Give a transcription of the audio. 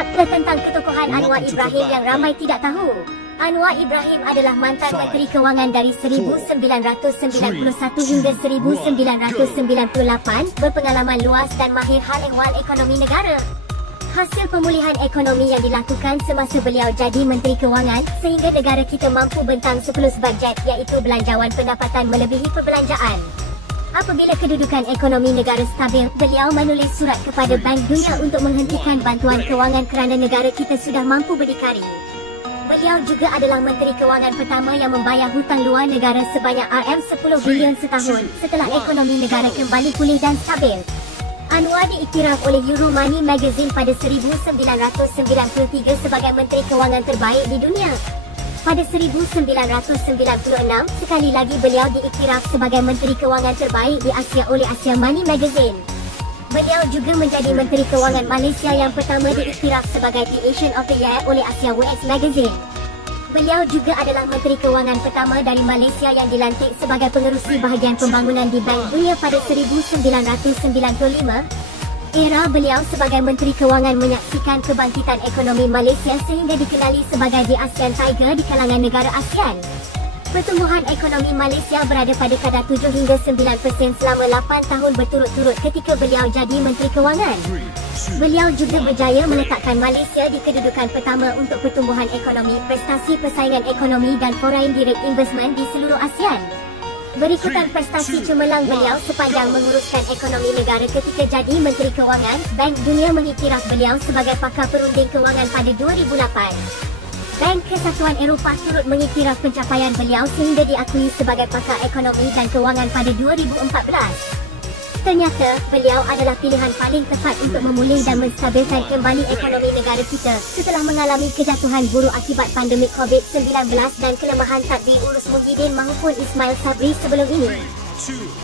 Fakta tentang ketokohan Anwar Ibrahim yang ramai tidak tahu. Anwar Ibrahim adalah mantan Menteri Kewangan dari 1991 hingga 1998, berpengalaman luas dan mahir hal ehwal ekonomi negara. Hasil pemulihan ekonomi yang dilakukan semasa beliau jadi Menteri Kewangan sehingga negara kita mampu bentang 10 bajet, iaitu belanjawan pendapatan melebihi perbelanjaan. Apabila kedudukan ekonomi negara stabil, beliau menulis surat kepada Bank Dunia untuk menghentikan bantuan kewangan kerana negara kita sudah mampu berdikari. Beliau juga adalah Menteri Kewangan pertama yang membayar hutang luar negara sebanyak RM10 bilion setahun setelah ekonomi negara kembali pulih dan stabil. Anwar diiktiraf oleh Euromoney Magazine pada 1993 sebagai Menteri Kewangan terbaik di dunia. Pada 1996, sekali lagi beliau diiktiraf sebagai Menteri Kewangan terbaik di Asia oleh Asia Money Magazine. Beliau juga menjadi Menteri Kewangan Malaysia yang pertama diiktiraf sebagai The Asian of the Year oleh Asia Wax Magazine. Beliau juga adalah Menteri Kewangan pertama dari Malaysia yang dilantik sebagai pengerusi bahagian pembangunan di Bank Dunia pada 1995. Era beliau sebagai Menteri Kewangan menyaksikan kebangkitan ekonomi Malaysia sehingga dikenali sebagai The ASEAN Tiger di kalangan negara ASEAN. Pertumbuhan ekonomi Malaysia berada pada kadar 7 hingga 9% selama 8 tahun berturut-turut ketika beliau jadi Menteri Kewangan. Beliau juga berjaya meletakkan Malaysia di kedudukan pertama untuk pertumbuhan ekonomi, prestasi persaingan ekonomi dan foreign direct investment di seluruh ASEAN. Berikutan prestasi cemerlang beliau sepanjang menguruskan ekonomi negara ketika jadi Menteri Kewangan, Bank Dunia mengiktiraf beliau sebagai pakar perunding kewangan pada 2008. Bank Kesatuan Eropah turut mengiktiraf pencapaian beliau sehingga diakui sebagai pakar ekonomi dan kewangan pada 2014. Ternyata, beliau adalah pilihan paling tepat untuk memulih dan menstabilkan kembali ekonomi negara kita setelah mengalami kejatuhan buruk akibat pandemik COVID-19 dan kelemahan tadbir Urus Muhyiddin maupun Ismail Sabri sebelum ini.